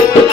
রে